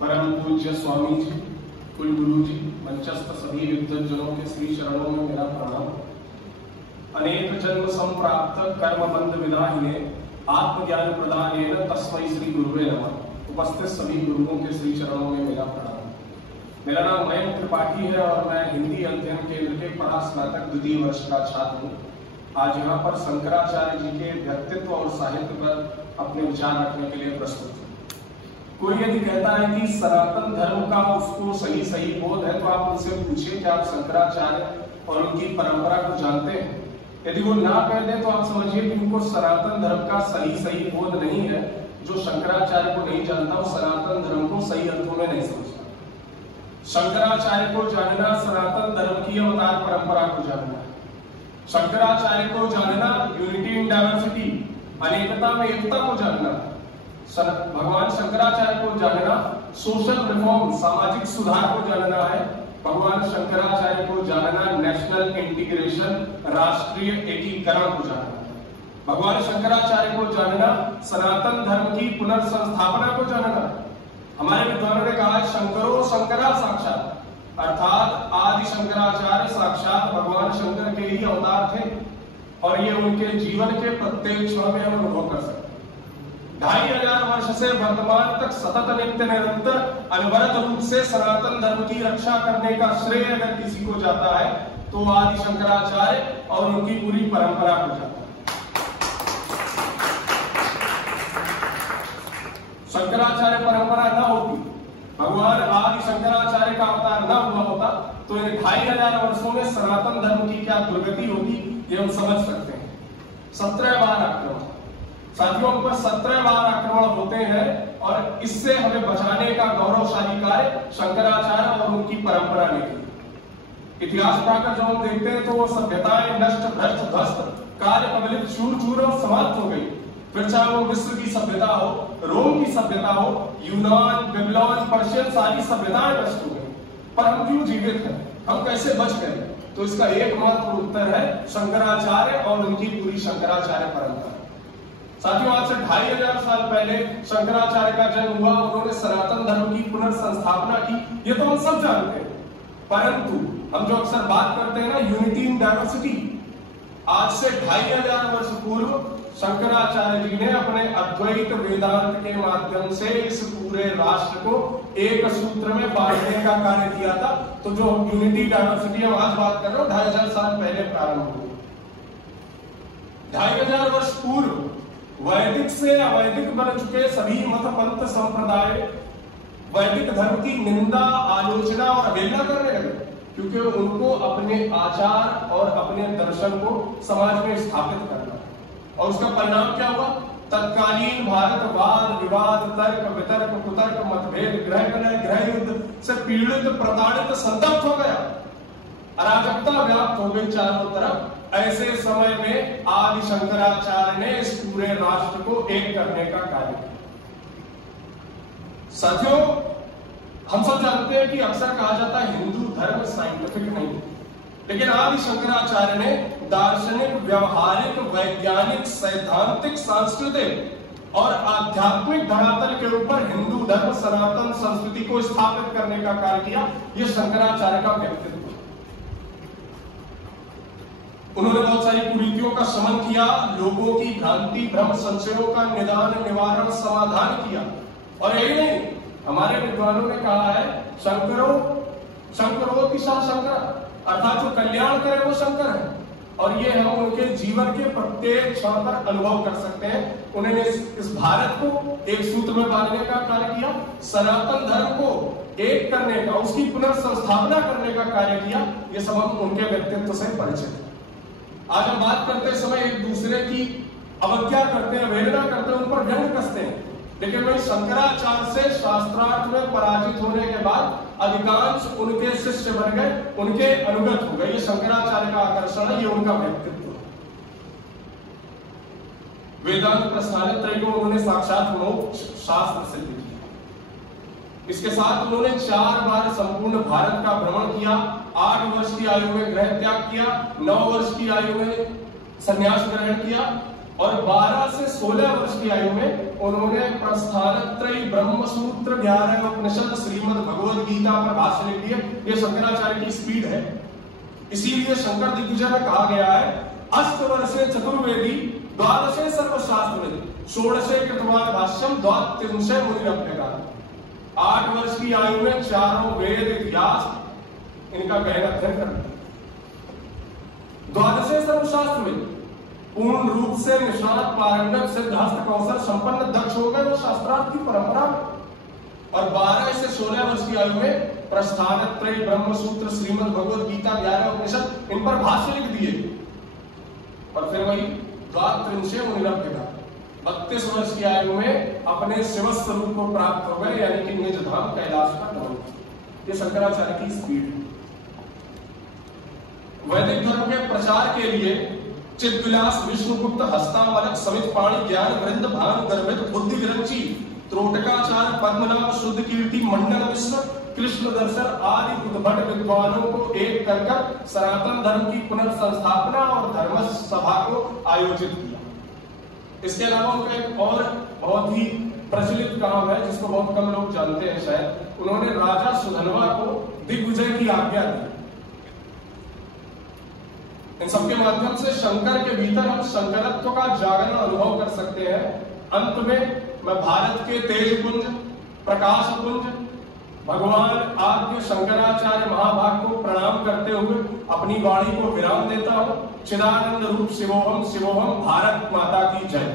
परम पूज्य स्वामी जी, कुल गुरु जी, मंचस्थ सभी विद्वज्जनों के श्री चरणों में मेरा प्रणाम। अनेक जन्म संप्राप्त कर्म बंध विदाहिने आत्मज्ञान प्रदानेन तस्मै श्री गुरुवे नमः। उपस्थित सभी गुरुओं के श्री चरणों में मेरा प्रणाम। मेरा नाम मयंक त्रिपाठी है और मैं हिंदी अध्ययन केंद्र के परास्नातक द्वितीय वर्ष का छात्र हूँ। आज यहाँ पर शंकराचार्य जी के व्यक्तित्व और साहित्य पर अपने विचार रखने के लिए प्रस्तुत हूँ। कोई यदि कहता है कि सनातन धर्म का उसको सही बोध है, तो आप उनसे पूछिए कि आप शंकराचार्य और उनकी परंपरा को जानते हैं। यदि वो ना कह दे तो आप समझिए कि उनको सनातन धर्म का सही बोध नहीं है। जो शंकराचार्य को नहीं जानता वो सनातन धर्म को सही अर्थों में नहीं समझता। शंकराचार्य को जानना सनातन धर्म की अवतार परंपरा को जानना है। शंकराचार्य को जानना यूनिटी इन डाइवर्सिटी, अनेकता में एकता को जानना है। भगवान शंकराचार्य को जानना सोशल रिफॉर्म, सामाजिक सुधार को जानना है। भगवान शंकराचार्य को जानना नेशनल इंटीग्रेशन, राष्ट्रीय एकीकरण को जानना है। भगवान शंकराचार्य को जानना सनातन धर्म की पुनर्संस्थापना को जानना है। हमारे विद्वानों ने कहा शंकरो शंकरा साक्षात, अर्थात आदि शंकराचार्य साक्षात भगवान शंकर के ही अवतार थे और ये उनके जीवन के प्रत्येक क्षण में हम अनुभव कर सकते हैं। 2500 वर्ष से वर्तमान तक सतत नित्य निरंतर अनवरत रूप से सनातन धर्म की रक्षा करने का श्रेय अगर किसी को जाता है तो आदि शंकराचार्य और उनकी पूरी परंपरा को जाता है। शंकराचार्य परंपरा न होती, भगवान आदि शंकराचार्य का अवतार न हुआ होता तो इन 2500 वर्षों में सनातन धर्म की क्या दुर्गति होती ये हम समझ सकते हैं। 17 बार आक्रमण, साथियों पर 17 बार आक्रमण होते हैं और इससे हमें बचाने का गौरवशाली कार्य शंकराचार्य और उनकी परंपरा ने की। इतिहास पढ़कर जब हम देखते हैं तो वो सभ्यताएं नष्ट, भ्रष्ट, ध्वस्त, कार्य कबलित, चूर और समाप्त हो गई। फिर चाहे वो मिस्र की सभ्यता हो, रोम की सभ्यता हो, यूनान, बेबीलोन, पर्शियन, सारी सभ्यताएं नष्ट हो गई। पर हम क्यों जीवित हैं, हम कैसे बच गए? तो इसका एकमात्र उत्तर है शंकराचार्य और उनकी पूरी शंकराचार्य परंपरा। साथियों, आज से 2500 साल पहले शंकराचार्य का जन्म हुआ, उन्होंने सनातन धर्म की पुनर्संस्थापना की, ये तो हम सब जानते हैं। परंतु हम जो अक्सर बात करते हैं ना यूनिटी इन डाइवर्सिटी, आज से 2500 वर्ष पूर्व शंकराचार्य जी ने अपने अद्वैत वेदांत के माध्यम से इस पूरे राष्ट्र को एक सूत्र में बांधने का कार्य किया था। तो जो यूनिटी डाइवर्सिटी हम आज बात कर रहे हो 2500 साल पहले प्रारंभ हुई। 2500 वर्ष पूर्व वैदिक से अवैदिक बन चुके सभी मत पंथ संप्रदाय वैदिक धर्म की निंदा, आलोचना और अवहेलना करने लगे, क्योंकि उनको अपने आचार और अपने दर्शन को समाज में स्थापित करना। और उसका परिणाम क्या हुआ? तत्कालीन भारत वाद विवाद, तर्क वितर्क, कुतर्क, मतभेद, ग्रह कलह, गृह युद्ध से पीड़ित, प्रताड़ित, संतप्त हो गया। अराजकता व्याप्त हो गई चारों तरफ। ऐसे समय में आदि शंकराचार्य ने इस पूरे राष्ट्र को एक करने का कार्य किया। साथियों, हम सब जानते हैं कि अक्सर कहा जाता है हिंदू धर्म साइंटिफिक नहीं, लेकिन आदि शंकराचार्य ने दार्शनिक, व्यवहारिक, वैज्ञानिक, सैद्धांतिक, सांस्कृतिक और आध्यात्मिक धरातल के ऊपर हिंदू धर्म, सनातन संस्कृति को स्थापित करने का कार्य किया। यह शंकराचार्य का व्यक्तित्व। उन्होंने बहुत सारी कुरीतियों का शमन किया, लोगों की भ्रांति, भ्रम, संशयों का निदान, निवारण, समाधान किया। और यही नहीं, हमारे विद्वानों ने कहा है शंकरोति सा शंकर, अर्थात जो कल्याण करे वो शंकर है। और ये हम उनके जीवन के प्रत्येक क्षण पर अनुभव कर सकते हैं। उन्होंने इस भारत को एक सूत्र में बांधने का कार्य किया, सनातन धर्म को एक करने का, उसकी पुनर्संस्थापना करने का कार्य किया। ये सब हम उनके व्यक्तित्व से परिचित। आज हम बात करते समय एक दूसरे की अवज्ञा करते हैं, अवहेलना करते हैं, उन पर व्यंग कसते हैं, लेकिन वही शंकराचार्य से शास्त्रार्थ में पराजित होने के बाद अधिकांश उनके शिष्य बन गए, उनके अनुगत हो गए। ये शंकराचार्य का आकर्षण है, ये उनका व्यक्तित्व। वेदांत प्रश्नालय को उन्होंने साक्षात मोक्ष शास्त्र सिद्ध किया। इसके साथ उन्होंने 4 बार संपूर्ण भारत का भ्रमण किया। 8 वर्ष की आयु में गृह त्याग किया, 9 वर्ष की आयु में संन्यास ग्रहण किया और 12 से 16 वर्ष की आयु में उन्होंने प्रस्थानत्रयी ब्रह्मसूत्र 11 उपनिषद श्रीमद् भगवद गीता पर भाष्य लिख दिए। ये शंकराचार्य की स्पीड है। इसीलिए शंकर दिग्विजय में कहा गया है अष्ट वर्षे चतुर्वेदी द्वादशे सर्वशास्त्र षोडशे कृतवान भाष्यम द्वात्रिंशे मुनिरभ्यगान। 8 वर्ष की आयु में चारों वेद इतिहास इनका गहन अध्ययन करना। द्वादशे सर्वशास्त्र में पूर्ण रूप से निष्णात पारंगत सिद्धहस्त कौशल संपन्न दक्ष हो गए वो शास्त्रार्थ की परंपरा में। और 12 से 16 वर्ष की आयु में प्रस्थानत्रयी ब्रह्मसूत्र श्रीमद् भगवद गीता 11 उपनिषद इन पर भाष्य लिख दिए। और फिर वही द्वात्रिंशे मुनिरभ्यगान 32 वर्ष की आयु में अपने शिव स्वरूप को प्राप्त हो गए, यानी कि निज धाम कैलाश का गमन। ये शंकराचार्य की स्पीड है। वैदिक धर्म के प्रचार के लिए चित्तविलास विष्णुगुप्त हस्तामलक समित पाणी ज्ञान वृंद भानु गर्भित बुद्धि विरंची त्रोटकाचार्य पद्मनाभ शुद्ध कीर्ति मंडल मिश्र कृष्ण दर्शन आदि उद्भट विद्वानों को एक कर सनातन धर्म की पुनर्संस्थापना और धर्म सभा को आयोजित किया। इसके अलावा उनका एक और बहुत ही प्रचलित काम है जिसको बहुत कम लोग जानते हैं शायद। उन्होंने राजा सुधनवा को दिग्विजय की आज्ञा दी। इन सबके माध्यम से शंकर के भीतर हम शंकरत्व का जागरण अनुभव कर सकते हैं। अंत में मैं भारत के तेज पुंज प्रकाश पुंज भगवान आद्य शंकराचार्य महाभाग को प्रणाम करते हुए अपनी वाणी को विराम देता हूं। चिदानंद रूप शिवोहम शिवोहम। भारत माता की जय।